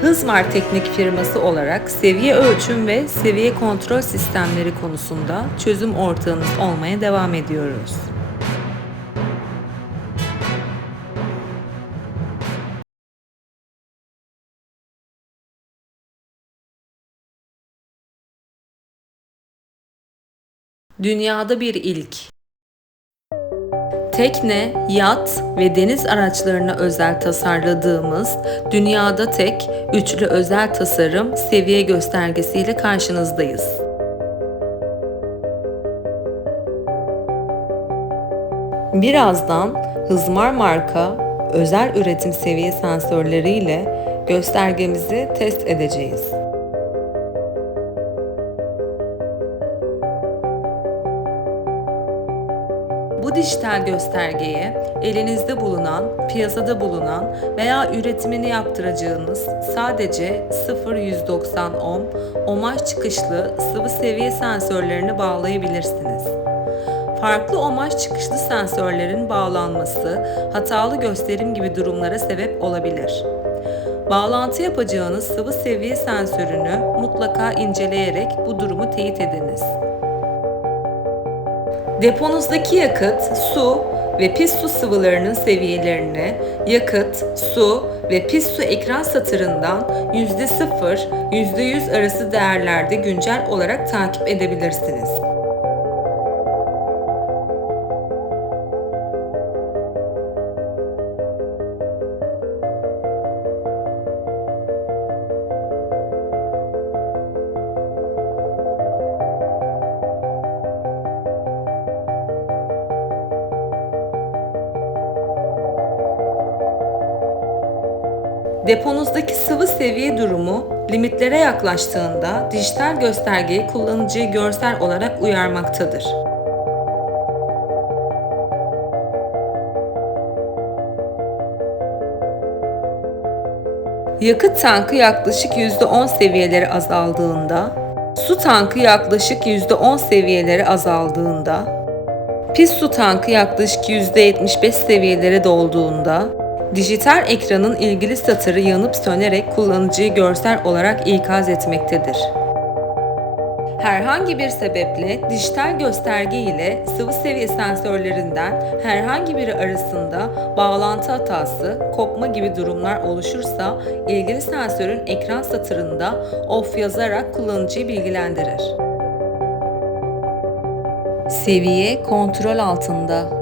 Hızmar Teknik firması olarak seviye ölçüm ve seviye kontrol sistemleri konusunda çözüm ortağınız olmaya devam ediyoruz. Dünyada bir ilk. Tekne, yat ve deniz araçlarına özel tasarladığımız dünyada tek üçlü özel tasarım seviye göstergesiyle karşınızdayız. Birazdan Hızmar marka özel üretim seviye sensörleriyle göstergemizi test edeceğiz. Bu dijital göstergeye elinizde bulunan, piyasada bulunan veya üretimini yaptıracağınız sadece 0-190 ohm omaj çıkışlı sıvı seviye sensörlerini bağlayabilirsiniz. Farklı omaj çıkışlı sensörlerin bağlanması hatalı gösterim gibi durumlara sebep olabilir. Bağlantı yapacağınız sıvı seviye sensörünü mutlaka inceleyerek bu durumu teyit. Deponuzdaki yakıt, su ve pis su sıvılarının seviyelerini yakıt, su ve pis su ekran satırından %0, %100 arası değerlerde güncel olarak takip edebilirsiniz. Deponuzdaki sıvı seviye durumu limitlere yaklaştığında dijital göstergeyi kullanıcıyı görsel olarak uyarmaktadır. Yakıt tankı yaklaşık %10 seviyeleri azaldığında, su tankı yaklaşık %10 seviyeleri azaldığında, pis su tankı yaklaşık %75 seviyelere dolduğunda, dijital ekranın ilgili satırı yanıp sönerek kullanıcıyı görsel olarak ikaz etmektedir. Herhangi bir sebeple dijital gösterge ile sıvı seviye sensörlerinden herhangi biri arasında bağlantı hatası, kopma gibi durumlar oluşursa ilgili sensörün ekran satırında off yazarak kullanıcıyı bilgilendirir. Seviye kontrol altında.